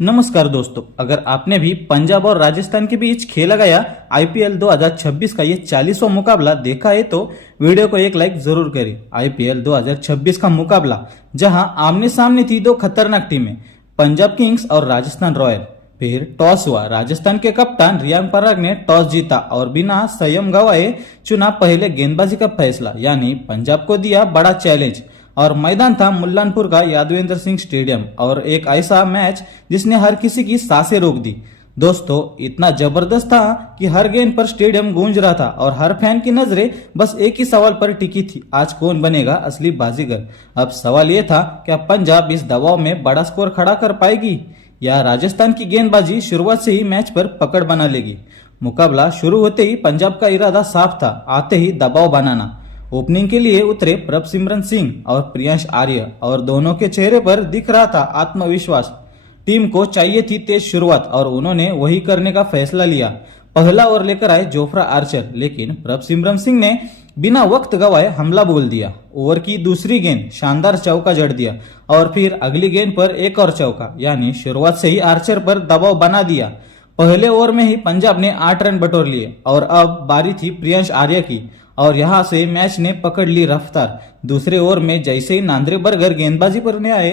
नमस्कार दोस्तों, अगर आपने भी पंजाब और राजस्थान के बीच खेला गया आईपीएल 2026 का ये 40वां मुकाबला देखा है तो वीडियो को एक लाइक जरूर करें। आईपीएल 2026 का मुकाबला जहां आमने सामने थी दो खतरनाक टीमें, पंजाब किंग्स और राजस्थान रॉयल। फिर टॉस हुआ, राजस्थान के कप्तान रियान पराग ने टॉस जीता और बिना संयम गवाए चुना पहले गेंदबाजी का फैसला, यानी पंजाब को दिया बड़ा चैलेंज। और मैदान था मुल्लानपुर का यादवेंद्र सिंह स्टेडियम और एक ऐसा मैच जिसने हर किसी की सांसें रोक दी। दोस्तों, इतना जबरदस्त था कि हर गेंद पर स्टेडियम गूंज रहा था और हर फैन की नजरें बस एक ही सवाल पर टिकी थी, आज कौन बनेगा असली बाजीगर। अब सवाल यह था, क्या पंजाब इस दबाव में बड़ा स्कोर खड़ा कर पाएगी या राजस्थान की गेंदबाजी शुरुआत से ही मैच पर पकड़ बना लेगी। मुकाबला शुरू होते ही पंजाब का इरादा साफ था, आते ही दबाव बनाना। ओपनिंग के लिए उतरे प्रभसिमरन सिंह और प्रियांश आर्य और दोनों के चेहरे पर दिख रहा था आत्मविश्वास। टीम को चाहिए थी तेज शुरुआत और उन्होंने वही करने का फैसला लिया। पहला ओवर लेकर आए जोफ्रा आर्चर, लेकिन प्रभसिमरन सिंह ने बिना वक्त गवाए हमला बोल दिया। ओवर की दूसरी गेंद शानदार चौका जड़ दिया और फिर अगली गेंद पर एक और चौका, यानी शुरुआत से ही आर्चर पर दबाव बना दिया। पहले ओवर में ही पंजाब ने 8 रन बटोर लिए और अब बारी थी प्रियांश आर्य की और यहां से मैच ने पकड़ ली रफ्तार। दूसरे ओवर में जैसे ही नांद्रे बर्गर गेंदबाजी पर आए,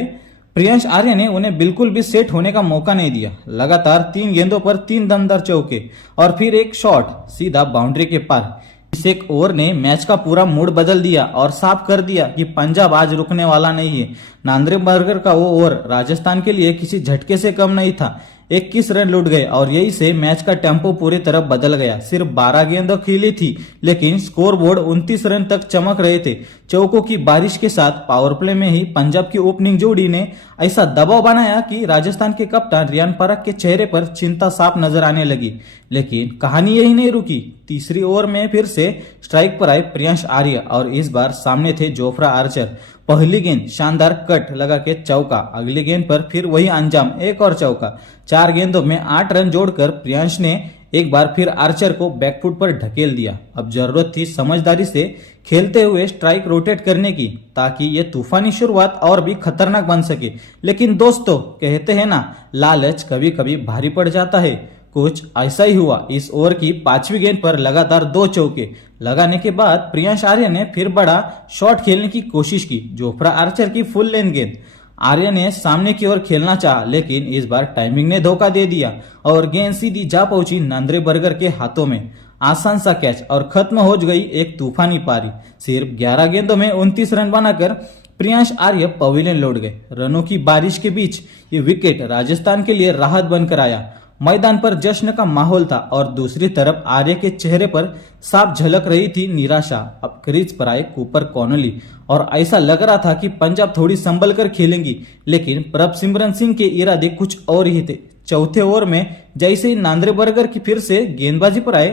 प्रियांश आर्य ने उन्हें बिल्कुल भी सेट होने का मौका नहीं दिया। लगातार 3 गेंदों पर 3 दमदार चौके और फिर एक शॉट सीधा बाउंड्री के पार। इस एक ओवर ने मैच का पूरा मूड बदल दिया और साफ कर दिया कि पंजाब आज रुकने वाला नहीं है। नांद्रे बर्गर का वो ओवर राजस्थान के लिए किसी झटके से कम नहीं था। 21 रन लुट गए और यही से मैच का टेम्पो पूरी तरह बदल गया। सिर्फ 12 गेंदें खेली थी, लेकिन स्कोरबोर्ड 29 रन तक चमक रहे थे। चौकों की बारिश के साथ पावर प्ले में ही पंजाब की ओपनिंग जोड़ी ने ऐसा दबाव बनाया कि राजस्थान के कप्तान रियान पराग के चेहरे पर चिंता साफ नजर आने लगी। लेकिन कहानी यही नहीं रुकी। तीसरी ओवर में फिर से स्ट्राइक पर आए प्रियांश आर्य और इस बार सामने थे जोफ्रा आर्चर। पहली गेंद शानदार कट लगा के चौका, अगली गेंद पर फिर वही अंजाम, एक और चौका। 4 गेंदों में 8 रन जोड़कर प्रियांश ने एक बार फिर आर्चर को बैकफुट पर ढकेल दिया। अब जरूरत थी समझदारी से खेलते हुए स्ट्राइक रोटेट करने की, ताकि ये तूफानी शुरुआत और भी खतरनाक बन सके। लेकिन दोस्तों, कहते हैं ना, लालच कभी कभी भारी पड़ जाता है। कुछ ऐसा ही हुआ। इस ओवर की 5वीं गेंद पर लगातार 2 चौके लगाने के बाद प्रियांश आर्य ने फिर बड़ा शॉट खेलने की कोशिश की। जोफ्रा आर्चर की फुल लेंथ गेंद, आर्य ने सामने की ओर खेलना चाहा, लेकिन इस बार टाइमिंग ने धोखा दे दिया और गेंद सीधी जा पहुंची नांद्रे बर्गर के हाथों में। आसान सा कैच और खत्म हो गई एक तूफानी पारी। सिर्फ 11 गेंदों में 29 रन बनाकर प्रियांश आर्य पवेलियन लौट गए। रनों की बारिश के बीच ये विकेट राजस्थान के लिए राहत बनकर आया। मैदान पर जश्न का माहौल था और दूसरी तरफ आर्य के चेहरे पर साफ झलक रही थी निराशा। अब क्रीज पर आए कूपर कॉनली और ऐसा लग रहा था कि पंजाब थोड़ी संभल कर खेलेंगी, लेकिन प्रभसिमरन सिंह के इरादे कुछ और ही थे। चौथे ओवर में जैसे ही नांद्रे बर्गर की फिर से गेंदबाजी पर आए,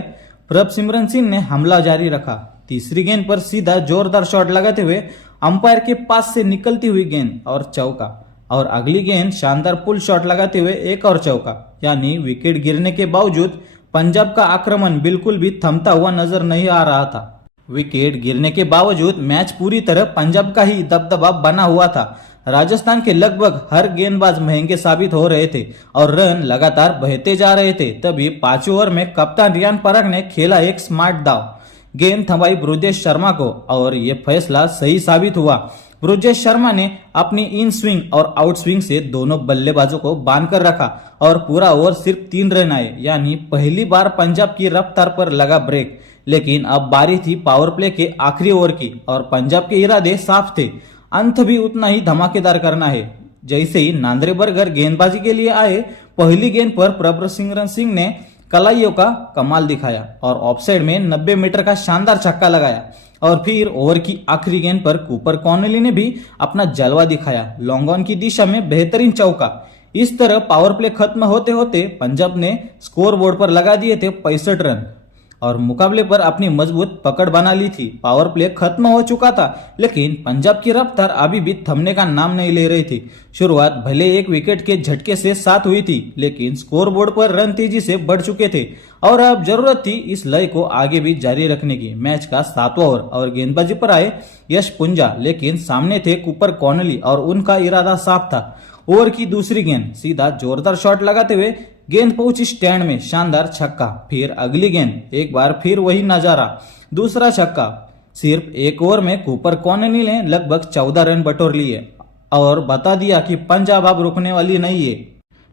प्रभसिमरन सिंह ने हमला जारी रखा। तीसरी गेंद पर सीधा जोरदार शॉट लगाते हुए अंपायर के पास से निकलती हुई गेंद और चौका, और अगली गेंद शानदार पुल शॉट लगाते हुए एक और चौका। यानी विकेट गिरने के बावजूद पंजाब का आक्रमण बिल्कुल भी थमता हुआ नजर नहीं आ रहा था। विकेट गिरने के बावजूद मैच पूरी तरह पंजाब का ही दबदबा बना हुआ था। राजस्थान के लगभग हर गेंदबाज महंगे साबित हो रहे थे और रन लगातार बहते जा रहे थे। तभी 5वें ओवर में कप्तान रियान पराग ने खेला एक स्मार्ट दाव। गेंद थमाई ब्रिजेश शर्मा को और ये फैसला सही साबित हुआ। ब्रिजेश शर्मा ने अपनी इन स्विंग और आउट स्विंग से दोनों बल्लेबाजों को बांध कर रखा और पूरा ओवर सिर्फ 3 रन आए, यानी पहली बार पंजाब की रफ्तार पर लगा ब्रेक। लेकिन अब बारी थी पावर प्ले के आखिरी ओवर की और पंजाब के इरादे साफ थे, अंत भी उतना ही धमाकेदार करना है। जैसे ही नांद्रे बर्गर गेंदबाजी के लिए आए, पहली गेंद पर प्रभसिमरन सिंह ने कलाइयों का कमाल दिखाया और ऑफसाइड में 90 मीटर का शानदार छक्का लगाया। और फिर ओवर की आखिरी गेंद पर कूपर कॉनली ने भी अपना जलवा दिखाया, लॉन्ग ऑन की दिशा में बेहतरीन चौका। इस तरह पावर प्ले खत्म होते होते पंजाब ने स्कोर बोर्ड पर लगा दिए थे 65 रन और मुकाबले पर अपनी मजबूत पकड़ बना ली थी। पावर प्ले खत्म हो चुका था, लेकिन पंजाब की रफ्तार अभी भी थमने का नाम नहीं ले रही थी। शुरुआत भले एक विकेट के झटके से साथ हुई थी, लेकिन स्कोरबोर्ड पर रन तेजी से बढ़ चुके थे और अब जरूरत थी इस लय को आगे भी जारी रखने की। मैच का 7वां ओवर और गेंदबाजी पर आए यश पुंजा, लेकिन सामने थे कूपर कॉनली और उनका इरादा साफ था। ओवर की दूसरी गेंद, सीधा जोरदार शॉट लगाते हुए गेंद पहुंची स्टैंड में, शानदार छक्का। फिर अगली गेंद, एक बार फिर वही नजारा, दूसरा छक्का। सिर्फ एक ओवर में कूपर कॉनली ने लगभग 14 रन बटोर लिए और बता दिया कि पंजाब अब रुकने वाली नहीं है।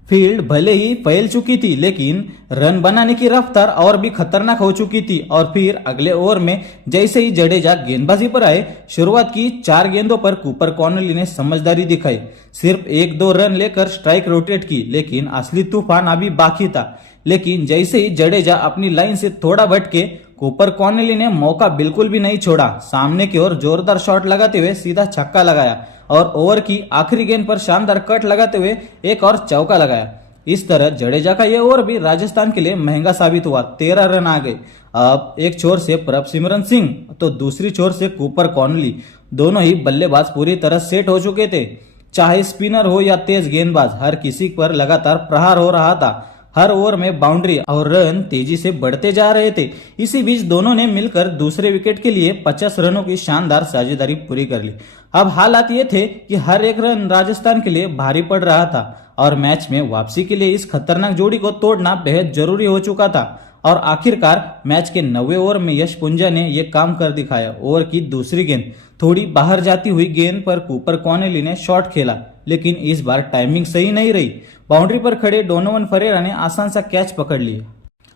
फील्ड भले ही फैल चुकी थी, लेकिन रन बनाने की रफ्तार और भी खतरनाक हो चुकी थी। और फिर अगले ओवर में जैसे ही जडेजा गेंदबाजी पर आए, शुरुआत की 4 गेंदों पर कूपर कॉनली ने समझदारी दिखाई। सिर्फ 1-2 रन लेकर स्ट्राइक रोटेट की, लेकिन असली तूफान अभी बाकी था। लेकिन जैसे ही जडेजा अपनी लाइन से थोड़ा भटके, कूपर कॉनली ने मौका बिल्कुल भी नहीं छोड़ा। सामने की ओर जोरदार शॉट लगाते हुए सीधा छक्का लगाया और ओवर की आखिरी गेंद पर शानदार कट लगाते हुए एक और चौका लगाया। इस तरह जडेजा का यह ओवर भी राजस्थान के लिए महंगा साबित हुआ। 13 रन आ गए। अब एक छोर से प्रभसिमरन सिंह तो दूसरी छोर से कूपर कॉनली, दोनों ही बल्लेबाज पूरी तरह सेट हो चुके थे। चाहे स्पिनर हो या तेज गेंदबाज, हर किसी पर लगातार प्रहार हो रहा था। हर ओवर में बाउंड्री और रन तेजी से बढ़ते जा रहे थे। इसी बीच दोनों ने मिलकर दूसरे विकेट के लिए 50 रनों की शानदार साझेदारी पूरी कर ली। अब हालात ये थे कि हर एक रन राजस्थान के लिए भारी पड़ रहा था और मैच में वापसी के लिए इस खतरनाक जोड़ी को तोड़ना बेहद जरूरी हो चुका था। और आखिरकार मैच के 90वें ओवर में यश पुंजा ने यह काम कर दिखाया। ओवर की दूसरी गेंद, थोड़ी बाहर जाती हुई गेंद पर कूपर कॉनली ने शॉट खेला, लेकिन इस बार टाइमिंग सही नहीं रही। बाउंड्री पर खड़े डोनोवन फरेरा ने आसान सा कैच पकड़ लिया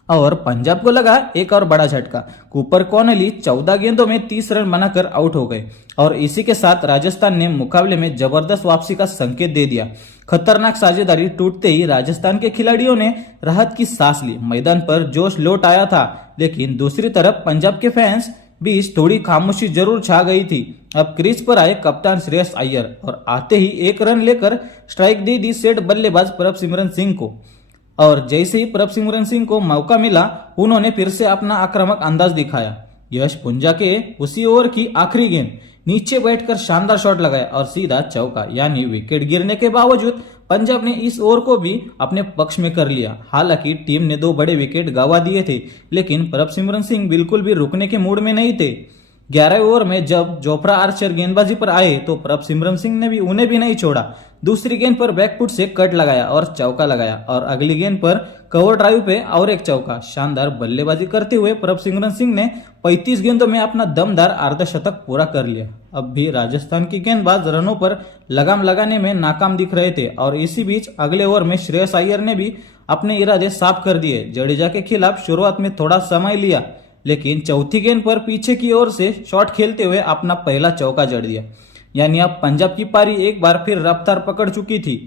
और पंजाब को लगा एक और बड़ा झटका। कूपर कॉनली 14 गेंदों में 30 रन बनाकर आउट हो गए और इसी के साथ राजस्थान ने मुकाबले में जबरदस्त वापसी का संकेत दे दिया। खतरनाक साझेदारी टूटते ही राजस्थान के खिलाड़ियों ने राहत की सांस ली। मैदान पर जोश लौट आया था, लेकिन दूसरी तरफ पंजाब के फैंस बीच थोड़ी खामोशी जरूर छा गई थी। अब क्रीज पर आए कप्तान श्रेयस अय्यर और आते ही 1 रन लेकर स्ट्राइक दे दी सेठ बल्लेबाज प्रभसिमरन सिंह को। और जैसे ही प्रभसिमरन सिंह को मौका मिला, उन्होंने फिर से अपना आक्रामक अंदाज दिखाया। यश पुंजा के उसी ओवर की आखिरी गेंद, नीचे बैठकर शानदार शॉट लगाया और सीधा चौका। यानी विकेट गिरने के बावजूद पंजाब ने इस ओवर को भी अपने पक्ष में कर लिया। हालांकि टीम ने 2 बड़े विकेट गंवा दिए थे, लेकिन प्रभसिमरन सिंह बिल्कुल भी रुकने के मूड में नहीं थे। 11वें ओवर में जब जोफ्रा आर्चर गेंदबाजी पर आए तो प्रभसिमरन सिंह ने भी उन्हें भी नहीं छोड़ा। दूसरी गेंद पर बैकफुट से कट लगाया और चौका लगाया और अगली गेंद पर कवर ड्राइव पे और एक चौका। शानदार बल्लेबाजी करते हुए प्रभसिमरन सिंह ने 35 गेंदों में अपना दमदार अर्धशतक पूरा कर लिया। अब भी राजस्थान की गेंदबाज रनों पर लगाम लगाने में नाकाम दिख रहे थे और इसी बीच अगले ओवर में श्रेयस अय्यर ने भी अपने इरादे साफ कर दिए। जडेजा के खिलाफ शुरुआत में थोड़ा समय लिया, लेकिन चौथी गेंद पर पीछे की ओर से शॉट खेलते हुए अपना पहला चौका जड़ दिया। यानी अब पंजाब की पारी एक बार फिर रफ्तार पकड़ चुकी थी।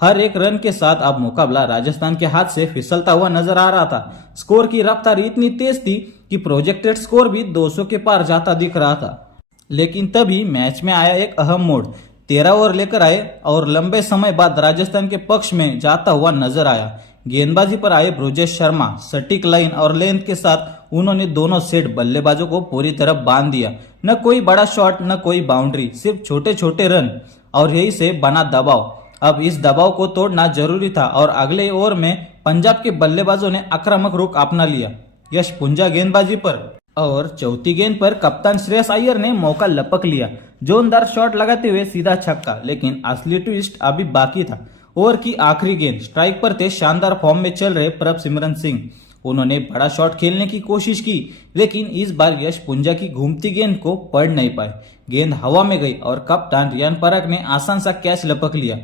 हर एक रन के साथ अब मुकाबला राजस्थान के हाथ से फिसलता हुआ नजर आ रहा था। स्कोर की रफ्तार इतनी तेज थी कि प्रोजेक्टेड स्कोर भी 200 के पार जाता दिख रहा था। लेकिन तभी मैच में आया एक अहम मोड़। 13 ओवर लेकर आए और लंबे समय बाद राजस्थान के पक्ष में जाता हुआ नजर आया। गेंदबाजी पर आए ब्रजेश शर्मा सटीक लाइन और लेंथ के साथ उन्होंने दोनों सेट बल्लेबाजों को पूरी तरह बांध दिया। न कोई बड़ा शॉट, न कोई बाउंड्री, सिर्फ छोटे छोटे रन और यही से बना दबाव। अब इस दबाव को तोड़ना जरूरी था और अगले ओवर में पंजाब के बल्लेबाजों ने आक्रामक रुख अपना लिया। यश पुंजा गेंदबाजी पर और चौथी गेंद पर कप्तान श्रेयस अय्यर ने मौका लपक लिया। जोरदार शॉट लगाते हुए सीधा छक्का, लेकिन असली ट्विस्ट अभी बाकी था। ओवर की आखिरी गेंद, स्ट्राइक पर थे शानदार फॉर्म में चल रहे प्रभसिमरन सिंह। उन्होंने बड़ा शॉट खेलने की कोशिश की, लेकिन इस बार यश पुंजा की घूमती गेंद को पढ़ नहीं पाए। गेंद हवा में गई और कप्तान रियान पराग ने आसान सा कैच लपक लिया।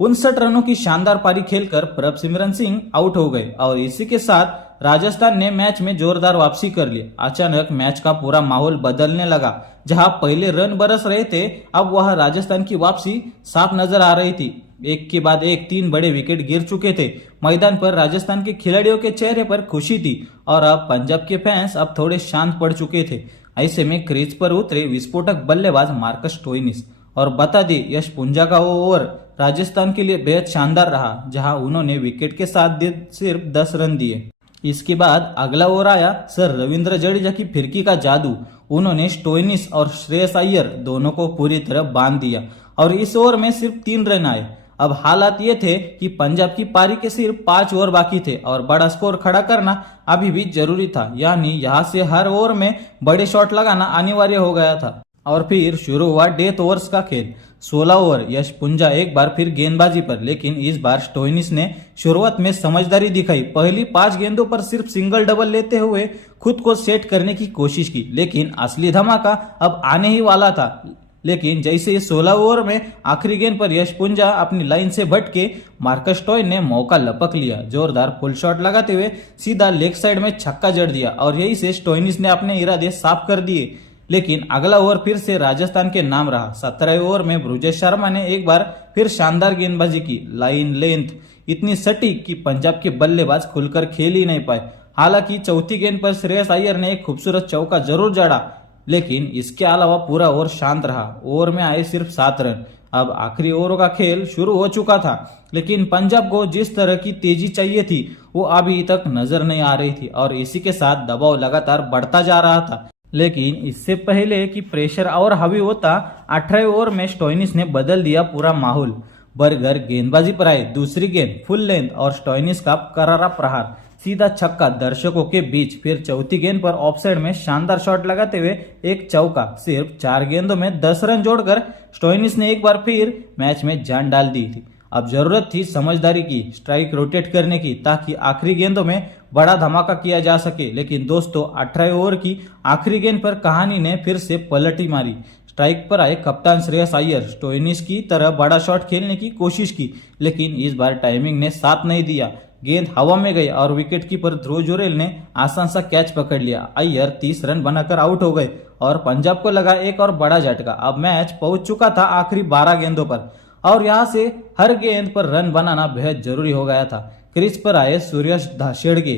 59 रनों की शानदार पारी खेलकर प्रभसिमरन सिंह आउट हो गए और इसी के साथ राजस्थान ने मैच में जोरदार वापसी कर ली। अचानक मैच का पूरा माहौल बदलने लगा। जहां पहले रन बरस रहे थे, अब वह राजस्थान की वापसी साफ नजर आ रही थी। एक के बाद एक 3 बड़े विकेट गिर चुके थे। मैदान पर राजस्थान के खिलाड़ियों के चेहरे पर खुशी थी और अब पंजाब के फैंस अब थोड़े शांत पड़ चुके थे। ऐसे में क्रीज पर उतरे विस्फोटक बल्लेबाज मार्कस स्टोइनिस और बता दें, यश पुंजा का वो ओवर राजस्थान के लिए बेहद शानदार रहा, जहां उन्होंने विकेट के साथ सिर्फ 10 रन दिए। इसके बाद अगला ओवर आया सर रविंद्र जडेजा की फिरकी का जादू। उन्होंने स्टोइनिस और श्रेयस अय्यर दोनों को पूरी तरह बांध दिया और इस ओवर में सिर्फ 3 रन आए। अब हालात ये थे कि पंजाब की पारी के सिर्फ 5 ओवर बाकी थे और बड़ा स्कोर खड़ा करना अभी भी जरूरी था। यानी यहाँ से हर ओवर में बड़े शॉट लगाना अनिवार्य हो गया था। और फिर शुरू हुआ डेथ ओवर्स का खेल। 16 ओवर यश पुंजा एक बार फिर गेंदबाजी पर, लेकिन इस बार स्टोइनिस ने शुरुआत में समझदारी दिखाई। पहली 5 गेंदों पर सिर्फ सिंगल डबल लेते हुए खुद को सेट करने की कोशिश की, लेकिन असली धमाका अब आने ही वाला था। लेकिन जैसे 16 ओवर में आखिरी गेंद पर यश पुंजा अपनी लाइन से भटके, मार्कस स्टोइन ने मौका लपक लिया। जोरदार फुल शॉट लगाते हुए सीधा लेग साइड में छक्का जड़ दिया और यही से स्टोइनिस ने अपने इरादे साफ कर दिए। लेकिन अगला ओवर फिर से राजस्थान के नाम रहा। 17वें ओवर में ब्रुजेश शर्मा ने एक बार फिर शानदार गेंदबाजी की। लाइन लेंथ इतनी सटीक कि पंजाब के बल्लेबाज खुलकर खेल ही नहीं पाए। हालांकि चौथी गेंद पर श्रेयस अय्यर ने एक खूबसूरत चौका जरूर जड़ा, लेकिन इसके अलावा पूरा ओवर शांत रहा। ओवर में आए सिर्फ 7 रन। अब आखिरी ओवर का खेल शुरू हो चुका था, लेकिन पंजाब को जिस तरह की तेजी चाहिए थी वो अभी तक नजर नहीं आ रही थी और इसी के साथ दबाव लगातार बढ़ता जा रहा था। लेकिन इससे पहले कि प्रेशर और हावी होता, 18वें ओवर में स्टोइनिस ने बदल दिया पूरा माहौल। बर्गर गेंदबाजी पर आए। दूसरी गेंद फुल लेंथ और स्टोइनिस का करारा प्रहार, सीधा छक्का दर्शकों के बीच। फिर चौथी गेंद पर ऑफसाइड में शानदार शॉट लगाते हुए एक चौका। सिर्फ 4 गेंदों में 10 रन जोड़कर स्टोइनिस ने एक बार फिर मैच में जान डाल दी थी। अब जरूरत थी समझदारी की, स्ट्राइक रोटेट करने की, ताकि आखिरी गेंदों में बड़ा धमाका किया जा सके। लेकिन दोस्तों, 18वें ओवर की आखिरी गेंद पर कहानी ने फिर से पलटी मारी। स्ट्राइक पर आए कप्तान श्रेयस अय्यर। स्टोइनिस की तरह बड़ा शॉट खेलने की कोशिश की, लेकिन इस बार टाइमिंग ने साथ नहीं दिया। गेंद हवा में गई और विकेट कीपर ध्रुव जुरेल ने आसान सा कैच पकड़ लिया। अय्यर 30 रन बनाकर आउट हो गए और पंजाब को लगा एक और बड़ा झटका। अब मैच पहुंच चुका था आखिरी 12 गेंदों पर और यहां से हर गेंद पर रन बनाना बेहद जरूरी हो गया था। क्रीज पर आए सूर्यश धाशेड़गे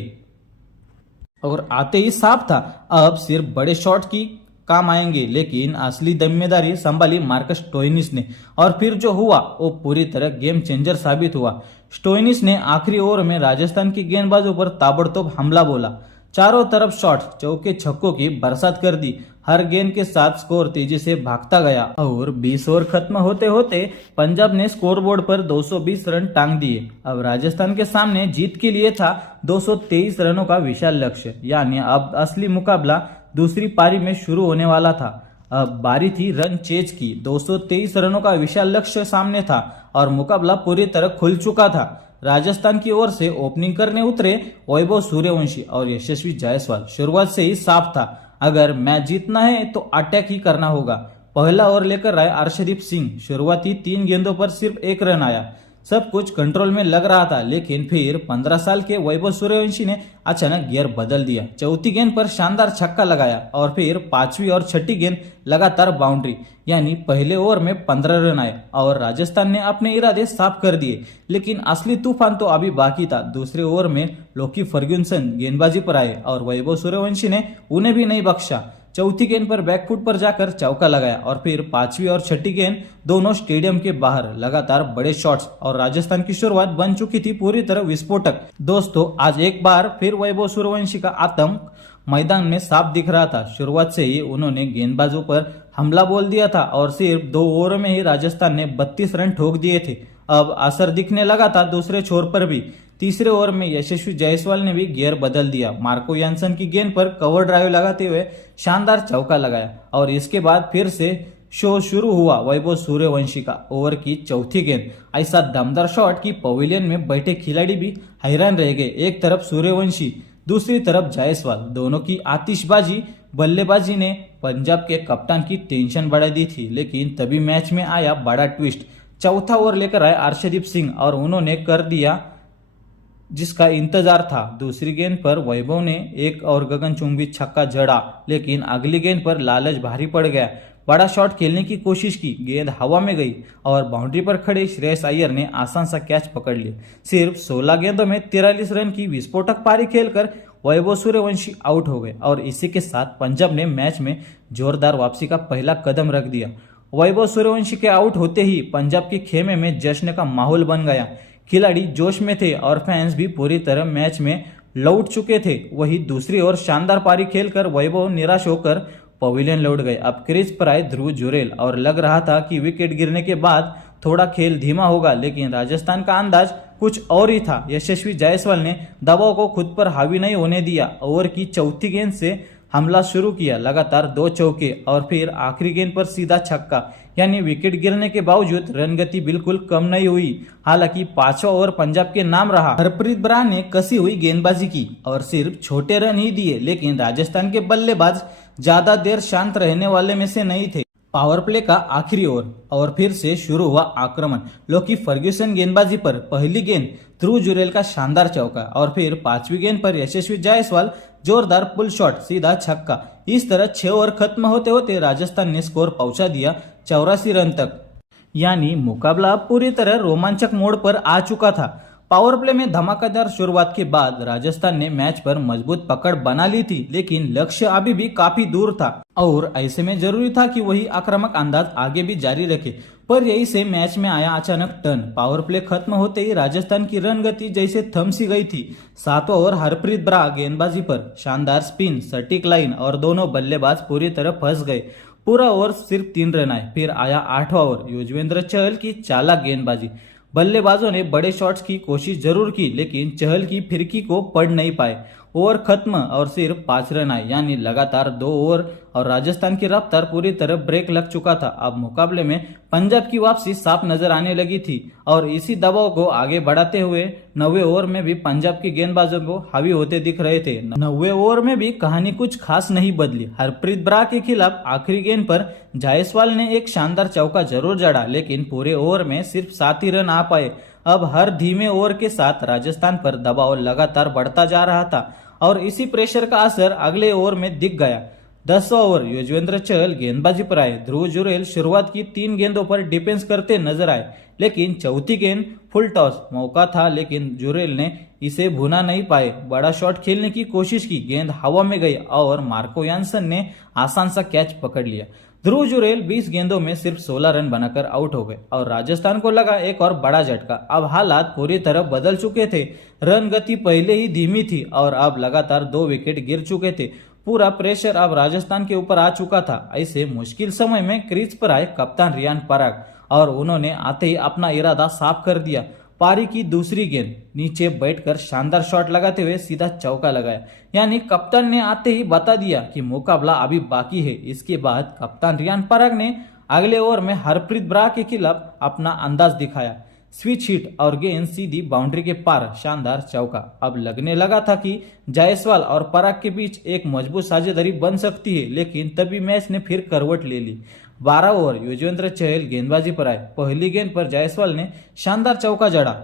और आते ही साफ था अब सिर्फ बड़े शॉट की काम आएंगे, लेकिन असली जिम्मेदारी संभाली मार्कस स्टोइनिस ने और फिर जो हुआ वो पूरी तरह गेम चेंजर साबित हुआ। स्टोइनिस ने आखिरी ओवर में राजस्थान की गेंदबाजों पर ताबड़तोड़ हमला बोला। चारों तरफ शॉट, चौके छक्कों की बरसात कर दी। हर गेंद के साथ स्कोर तेजी से भागता गया और 20 ओवर खत्म होते होते पंजाब ने स्कोरबोर्ड पर 220 रन टांग दिए। अब राजस्थान के सामने जीत के लिए था 223 रनों का विशाल लक्ष्य, यानी अब असली मुकाबला दूसरी पारी में शुरू होने वाला था। अब बारी थी रन चेज की। 223 रनों का विशाल लक्ष्य सामने था और मुकाबला पूरी तरह खुल चुका था। राजस्थान की ओर से ओपनिंग करने उतरे वैभव सूर्यवंशी और यशस्वी जायसवाल। शुरुआत से ही साफ था, अगर मैच जीतना है तो अटैक ही करना होगा। पहला ओवर लेकर आए अर्शदीप सिंह। शुरुआती 3 गेंदों पर सिर्फ 1 रन आया। सब कुछ कंट्रोल में लग रहा था, लेकिन फिर 15 साल के वैभव सूर्यवंशी ने अचानक गियर बदल दिया। चौथी गेंद पर शानदार छक्का लगाया और फिर 5वीं और 6ठी गेंद लगातार बाउंड्री, यानी पहले ओवर में 15 रन आए और राजस्थान ने अपने इरादे साफ कर दिए। लेकिन असली तूफान तो अभी बाकी था। दूसरे ओवर में लोकी फर्ग्यूसन गेंदबाजी पर आए और वैभव सूर्यवंशी ने उन्हें भी नहीं बख्शा। चौथी गेंद पर बैकफुट पर जाकर चौका लगाया और फिर 5वीं और 6ठी गेंद दोनों स्टेडियम के बाहर। लगातार बड़े शॉट्स और राजस्थान की शुरुआत बन चुकी थी पूरी तरह विस्फोटक। दोस्तों, आज एक बार फिर वैभव सूर्यवंशी का आतंक मैदान में साफ दिख रहा था। शुरुआत से ही उन्होंने गेंदबाजों पर हमला बोल दिया था और सिर्फ 2 ओवर में ही राजस्थान ने 32 रन ठोक दिए थे। अब असर दिखने लगा था दूसरे छोर पर भी। तीसरे ओवर में यशस्वी जायसवाल ने भी गियर बदल दिया। मार्को यानसन की गेंद पर कवर ड्राइव लगाते हुए शानदार चौका लगाया और इसके बाद फिर से शो शुरू हुआ वैभव सूर्यवंशी का। ओवर की चौथी गेंद ऐसा दमदार शॉट कि पवेलियन में बैठे खिलाड़ी भी हैरान रह गए। एक तरफ सूर्यवंशी, दूसरी तरफ जायसवाल। दोनों की आतिशबाजी बल्लेबाजी ने पंजाब के कप्तान की टेंशन बढ़ा दी थी। लेकिन तभी मैच में आया बड़ा ट्विस्ट। चौथा ओवर लेकर आए अर्शदीप सिंह और उन्होंने कर दिया जिसका इंतजार था। दूसरी गेंद पर वैभव ने एक और गगनचुंबी छक्का जड़ा, लेकिन अगली गेंद पर लालच भारी पड़ गया। बड़ा शॉट खेलने की कोशिश की, गेंद हवा में गई और बाउंड्री पर खड़े श्रेयस अय्यर ने आसान सा कैच पकड़ लिया। सिर्फ 16 गेंदों में 43 रन की विस्फोटक पारी खेलकर वैभव सूर्यवंशी आउट हो गए और इसी के साथ पंजाब ने मैच में जोरदार वापसी का पहला कदम रख दिया। वैभव सूर्यवंशी के आउट होते ही पंजाब के खेमे में जश्न का माहौल बन गया। खिलाड़ी जोश में थे और फैंस भी पूरी तरह मैच में लौट चुके थे। वही दूसरी ओर शानदार पारी खेलकर वैभव निराश होकर पवेलियन लौट गए। अब क्रीज पर आए ध्रुव जुरेल और लग रहा था कि विकेट गिरने के बाद थोड़ा खेल धीमा होगा, लेकिन राजस्थान का अंदाज कुछ और ही था। यशस्वी जायसवाल ने दबाव को खुद पर हावी नहीं होने दिया। ओवर की चौथी गेंद से हमला शुरू किया, लगातार 2 चौके और फिर आखिरी गेंद पर सीधा छक्का। यानी विकेट गिरने के बावजूद रनगति बिल्कुल कम नहीं हुई। हालांकि 5वां ओवर पंजाब के नाम रहा। हरप्रीत बरार ने कसी हुई गेंदबाजी की और सिर्फ छोटे रन ही दिए, लेकिन राजस्थान के बल्लेबाज ज्यादा देर शांत रहने वाले में से नहीं थे। पावर प्ले का आखिरी ओवर और फिर से शुरू हुआ आक्रमण। लोकी फर्ग्यूसन गेंदबाजी पर पहली गेंद ध्रुव जुरेल का शानदार चौका और फिर 5वीं गेंद पर यशस्वी जायसवाल जोरदार पुल शॉट, सीधा छक्का। इस तरह 6 ओवर खत्म होते होते राजस्थान ने स्कोर पहुंचा दिया 84 रन तक। यानी मुकाबला अब पूरी तरह रोमांचक मोड़ पर आ चुका था। पावर प्ले में धमाकेदार शुरुआत के बाद राजस्थान ने मैच पर मजबूत पकड़ बना ली थी, लेकिन लक्ष्य अभी भी काफी दूर था और ऐसे में जरूरी था कि वही आक्रामक अंदाज आगे भी जारी रखे। पर यही से मैच में आया अचानक टर्न। पावर प्ले खत्म होते ही राजस्थान की रन गति जैसे थम सी गई थी। 7वां ओवर हरप्रीत बरार गेंदबाजी पर शानदार स्पिन, सटीक लाइन और दोनों बल्लेबाज पूरी तरह फंस गए। पूरा ओवर सिर्फ 3 रन आए। फिर आया 8वां ओवर, युजवेंद्र चहल की चालाक गेंदबाजी। बल्लेबाजों ने बड़े शॉट्स की कोशिश जरूर की, लेकिन चहल की फिरकी को पढ़ नहीं पाए। ओवर खत्म और सिर्फ 5 रन आए। यानी लगातार 2 ओवर और राजस्थान की रफ्तार पूरी तरह ब्रेक लग चुका था। अब मुकाबले में पंजाब की वापसी साफ नजर आने लगी थी और इसी दबाव को आगे बढ़ाते हुए 9वें ओवर में भी पंजाब के गेंदबाजों को हावी होते दिख रहे थे। 9वें ओवर में भी कहानी कुछ खास नहीं बदली। हरप्रीत बरार के खिलाफ आखिरी गेंद पर जायसवाल ने एक शानदार चौका जरूर जड़ा, लेकिन पूरे ओवर में सिर्फ 7 ही रन आ पाए। अब हर धीमे ओवर के साथ राजस्थान पर दबाव लगातार बढ़ता जा रहा था और इसी प्रेशर का असर अगले ओवर में दिख गया। 10वां ओवर युजवेंद्र चहल गेंदबाजी पर आए। ध्रुव जुरेल शुरुआत की 3 गेंदों पर डिफेंस करते नजर आए, लेकिन चौथी गेंद फुल टॉस मौका था, लेकिन जुरेल ने इसे भुना नहीं पाए। बड़ा शॉट खेलने की कोशिश की, गेंद हवा में गई और मार्को यानसन ने आसान सा कैच पकड़ लिया। ध्रुव जुरेल 20 गेंदों में सिर्फ 16 रन बनाकर आउट हो गए और राजस्थान को लगा एक और बड़ा झटका। अब हालात पूरी तरह बदल चुके थे। रन गति पहले ही धीमी थी और अब लगातार 2 विकेट गिर चुके थे। पूरा प्रेशर अब राजस्थान के ऊपर आ चुका था। ऐसे मुश्किल समय में क्रीज पर आए कप्तान रियान पराग और उन्होंने आते ही अपना इरादा साफ कर दिया। पारी की दूसरी गेंद नीचे बैठकर शानदार शॉट लगाते हुए सीधा चौका लगाया। यानी कप्तान ने आते ही बता दिया कि मुकाबला अभी बाकी है। इसके बाद कप्तान रियान पराग ने अगले ओवर में हरप्रीत बरार के खिलाफ अपना अंदाज दिखाया। स्विच हिट और गेंद सीधी बाउंड्री के पार, शानदार चौका। अब लगने लगा था कि जायसवाल और पराग के बीच एक मजबूत साझेदारी बन सकती है, लेकिन तभी मैच ने फिर करवट ले ली। 12 ओवर युजवेंद्र चहल गेंदबाजी पर आए। पहली गेंद पर जायसवाल ने शानदार चौका जड़ा,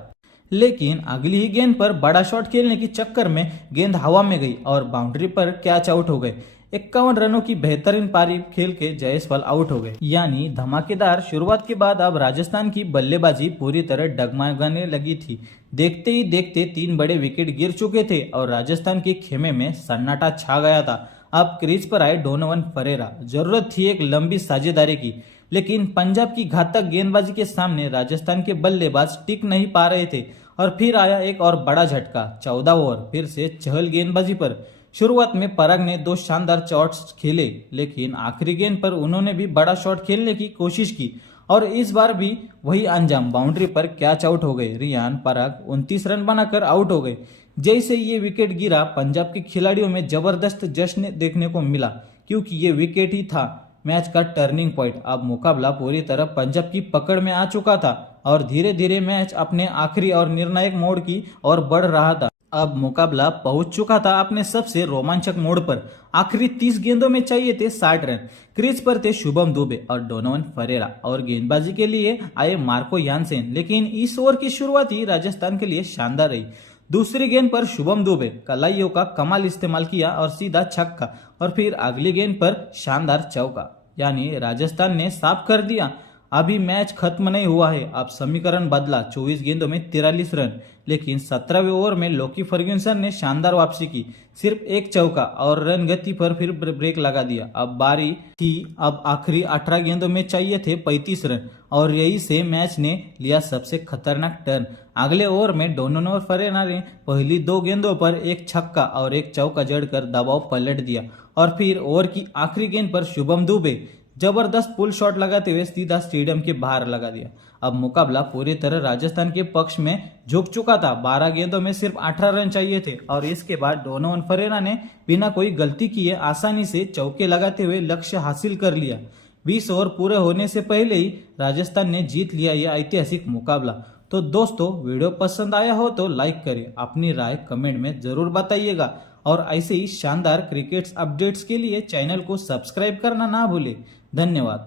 लेकिन अगली ही गेंद पर बड़ा शॉट खेलने के चक्कर में गेंद हवा में गई और बाउंड्री पर कैच आउट हो गए। 51 रनों की बेहतरीन पारी खेल के जायसवाल आउट हो गए। यानी धमाकेदार शुरुआत के बाद अब राजस्थान की बल्लेबाजी पूरी तरह डगमगाने लगी थी। देखते ही देखते 3 बड़े विकेट गिर चुके थे और राजस्थान के खेमे में सन्नाटा छा गया था। अब क्रीज पर आए डोनोवन फरेरा। जरूरत थी एक लंबी साझेदारी की, लेकिन पंजाब की घातक गेंदबाजी के सामने राजस्थान के बल्लेबाज टिक नहीं पा रहे थे और फिर आया एक और बड़ा झटका। 14 ओवर फिर से चहल गेंदबाजी पर। शुरुआत में पराग ने 2 शानदार शॉट्स खेले, लेकिन आखिरी गेंद पर उन्होंने भी बड़ा शॉट खेलने की कोशिश की और इस बार भी वही अंजाम, बाउंड्री पर कैच आउट हो गए। रियान पराग 29 रन बनाकर आउट हो गए। जैसे ये विकेट गिरा, पंजाब के खिलाड़ियों में जबरदस्त जश्न देखने को मिला, क्योंकि ये विकेट ही था मैच का टर्निंग पॉइंट। अब मुकाबला पूरी तरह पंजाब की पकड़ में आ चुका था और धीरे धीरे मैच अपने आखिरी और निर्णायक मोड़ की ओर बढ़ रहा था। अब मुकाबला पहुंच चुका था अपने सबसे रोमांचक मोड़ पर। आखिरी 30 गेंदों में चाहिए थे 60 रन। क्रीज पर थे शुभम दुबे और डोनोवन फरेरा और गेंदबाजी के लिए आए मार्को यानसेन, लेकिन इस ओवर की शुरुआत ही राजस्थान के लिए शानदार रही। दूसरी गेंद पर शुभम दुबे कलाइयों का कमाल इस्तेमाल किया और सीधा छक्का और फिर अगली गेंद पर शानदार चौका। यानी राजस्थान ने साफ कर दिया अभी मैच खत्म नहीं हुआ है। अब समीकरण बदला। 24 गेंदों में 43 रन, लेकिन 17वें ओवर में लोकी फर्ग्यूसन ने शानदार वापसी की। सिर्फ एक चौका और रन गति पर फिर ब्रेक लगा दिया। अब बारी थी, अब आखिरी 18 गेंदों में चाहिए थे 35 रन और यही से मैच ने लिया सबसे खतरनाक टर्न। अगले ओवर में डोनोवन फरेरा ने पहली 2 गेंदों पर एक छक्का और एक चौका जड़कर दबाव पलट दिया और फिर ओवर की आखिरी गेंद पर शुभम दुबे जबरदस्त पुल शॉट लगाते हुए सीधा स्टेडियम के बाहर लगा दिया। अब मुकाबला पूरी तरह राजस्थान के पक्ष में झुक चुका था। 12 गेंदों में सिर्फ 18 रन चाहिए थे और इसके बाद डोनोवन फरेरा ने बिना कोई गलती किए आसानी से चौके लगाते हुए लक्ष्य हासिल कर लिया। 20 ओवर पूरे होने से पहले ही राजस्थान ने जीत लिया यह ऐतिहासिक मुकाबला। तो दोस्तों, वीडियो पसंद आया हो तो लाइक करें, अपनी राय कमेंट में जरूर बताइएगा और ऐसे ही शानदार क्रिकेट अपडेट्स के लिए चैनल को सब्सक्राइब करना ना भूलें। धन्यवाद।